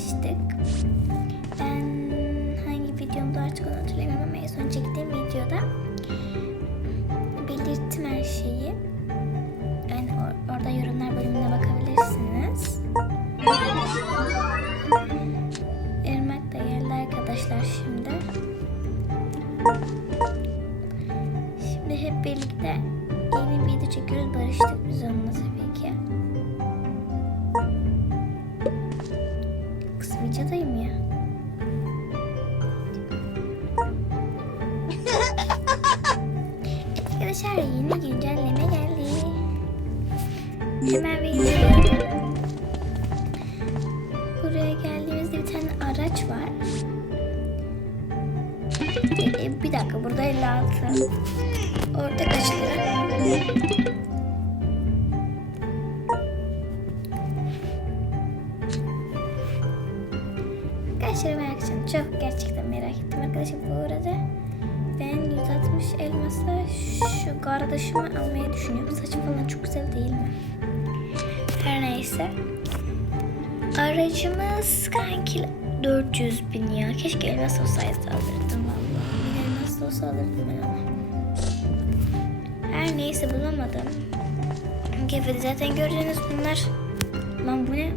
çekmiştik. Ben hangi videomda artık onu hatırlamıyorum ama en son çektiğim videoda belirttim her şeyi. Arkadaşlar yeni güncelleme geldi. Hemen bir Buraya geldiğimizde bir tane araç var. E, bir dakika burada 56. Orada kaç lira? Lira merak ettim. Çok gerçekten merak ettim arkadaşlar. Bu arada ben 160 elmasla şu kardeşimi almayı düşünüyorum. Saçı falan çok güzel değil mi? Her neyse. Aracımız kanki 400 bin ya. Keşke elmas olsaydı alırdım valla. Elmas olsa alırdım ben onu. Her neyse bulamadım. Kefede zaten gördüğünüz bunlar. Lan bu ne?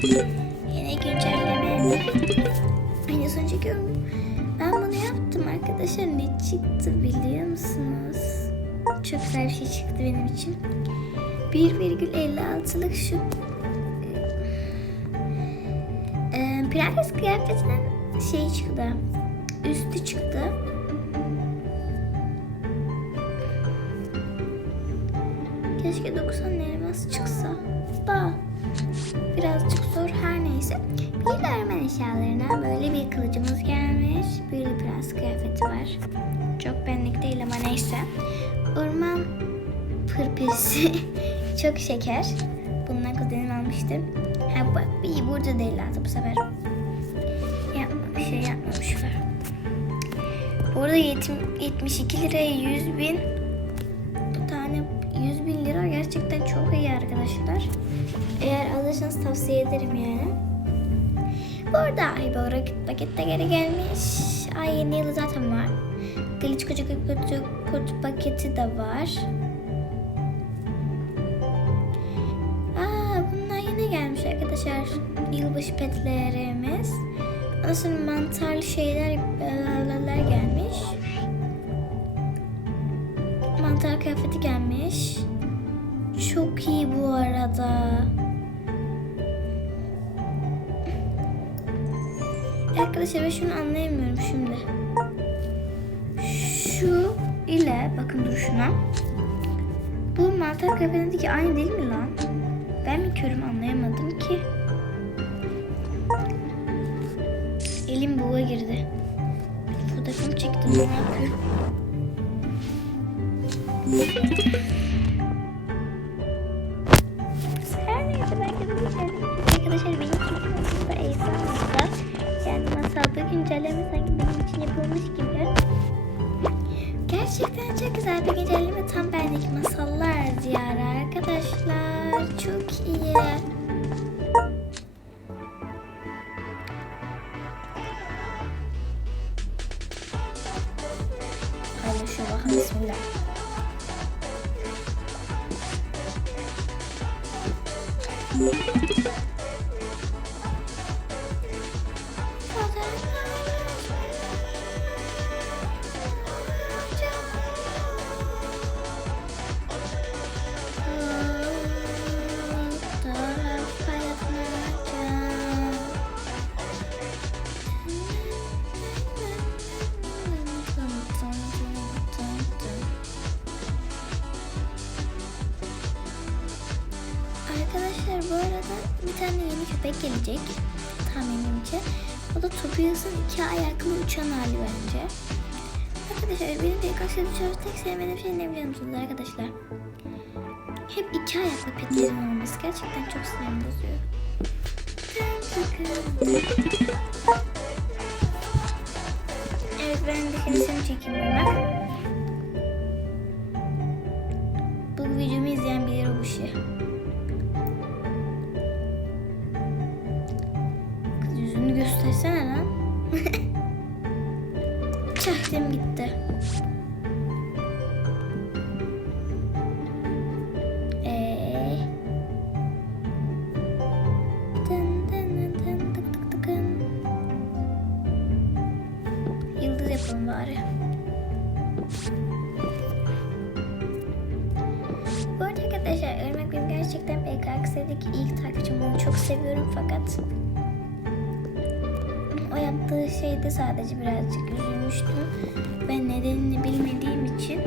Şimdi yeni güncelleme videosunu çekiyorum. Ben bunu yaptım arkadaşlar. Ne çıktı biliyor musunuz? Çok güzel bir şey çıktı benim için. 1,56'lık şu e, Prenses kıyafetinden şey çıktı. Üstü çıktı. Keşke 90 elmas çıksa. Da birazcık neyse. Bir de Ermen eşyalarına böyle bir kılıcımız gelmiş. De prens kıyafeti var. Çok benlik değil ama neyse. Orman pırpırsı çok şeker. Bundan kuzenim almıştım. Ha bak bir burada değil lazım bu sefer. Yapma bir şey yapmamışlar. Burada 72 liraya 100 bin tane 100 bin lira gerçekten çok iyi arkadaşlar. Eğer alırsanız tavsiye ederim yani. Bu arada Ayba Rocket pakette geri gelmiş. Ay yeni yılı zaten var. Glitch Koca Koca Kurt paketi de var. Aa bunlar yine gelmiş arkadaşlar. Yılbaşı petlerimiz. Sonra mantarlı şeyler belalar gelmiş. Mantar kıyafeti gelmiş. Çok iyi bu arada. Arkadaşlar ben şunu anlayamıyorum şimdi. Şu ile bakın duruşuna. Bu mantar kıyafetindeki aynı değil mi lan? Ben mi körüm anlayamadım ki. Elim buğa girdi. Fotoğrafımı çektim ne yapıyorum? 我我很怂的。Arkadaşlar bu arada bir tane yeni köpek gelecek tahminimce. O da Tobias'ın iki ayaklı uçan hali bence. Arkadaşlar benim kaçta düşüyoruz tek sevmediğim şey ne biliyor musunuz arkadaşlar? Hep iki ayaklı petlerin olması gerçekten çok sinirimi bozuyor. Evet ben de kendisini çekeyim bak. Gitti. Eee. Dın dın. Bu arada arkadaşlar Irmak benim gerçekten BKX'deki ilk takipçim. Onu çok seviyorum fakat o yaptığı şeyde sadece birazcık üzülmüştüm. Ben nedenini bilmediğim için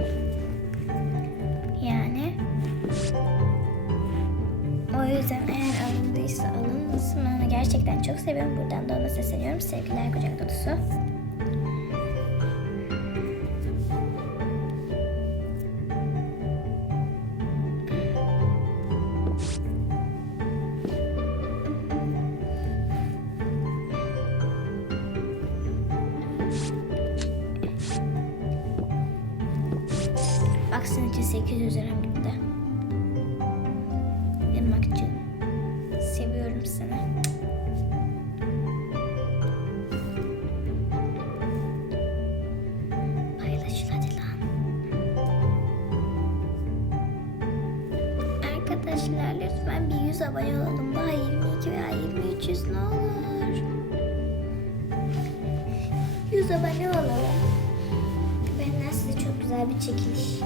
yani o yüzden eğer alındıysa alınmasın. Onu gerçekten çok seviyorum. Buradan da ona sesleniyorum. Sevgiler kucak dolusu. Bak senin için 800 liram gitti. Irmak'cığım. Seviyorum seni. Paylaşın. Arkadaşlar lütfen bir 100 abone olalım. Daha 22 veya 2300 ne olur. 100 abone olalım. Benden size çok güzel bir çekiliş.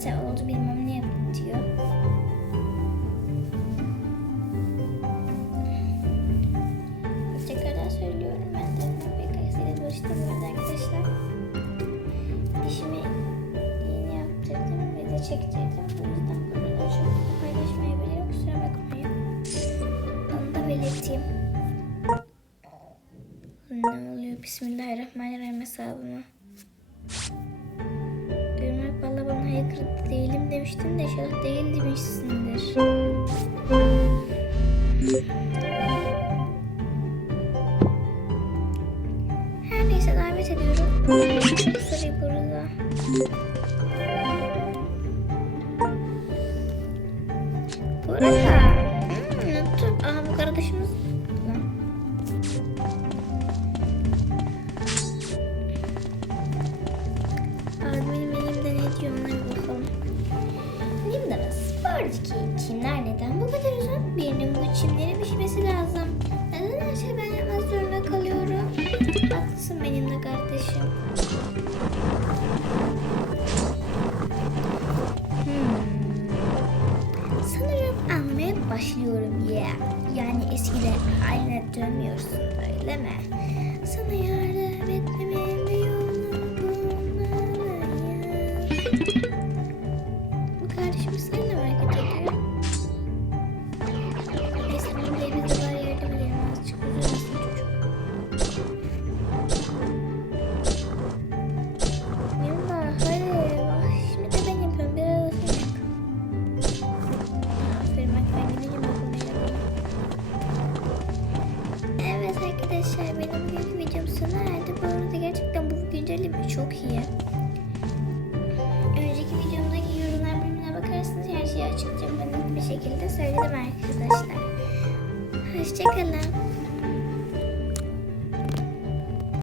Hata oldu bilmem ne yaptı diyor. Tekrardan söylüyorum ben de PKS'yle barıştırmıyoruz arkadaşlar. Dişimi yeni yaptırdım ve de çektirdim. Bu yüzden burada çok paylaşmayabilirim. Kusura bakmayın. Onu da belirteyim. Ne oluyor? Bismillahirrahmanirrahim hesabıma. Hacker değilim demiştin de inşallah değil demişsindir. Nimdanız, buradaki çimler neden bu kadar uzun? Birinin bu çimleri pişmesi lazım. Neden her şeyi ben yapmak zorunda kalıyorum? Haklısın benim de kardeşim. Hmm. Sanırım anlamaya başlıyorum ya. Yani eskiden haline dönmüyorsun kardeşim seninle mi hareket ediyor? Neyse bunu da biz de bari yardım edelim azıcık de ben ben bakmaya Evet arkadaşlar benim videom sona erdi. Bu arada gerçekten bu güncelleme çok iyi. Şekilde söyledim arkadaşlar. Hoşçakalın.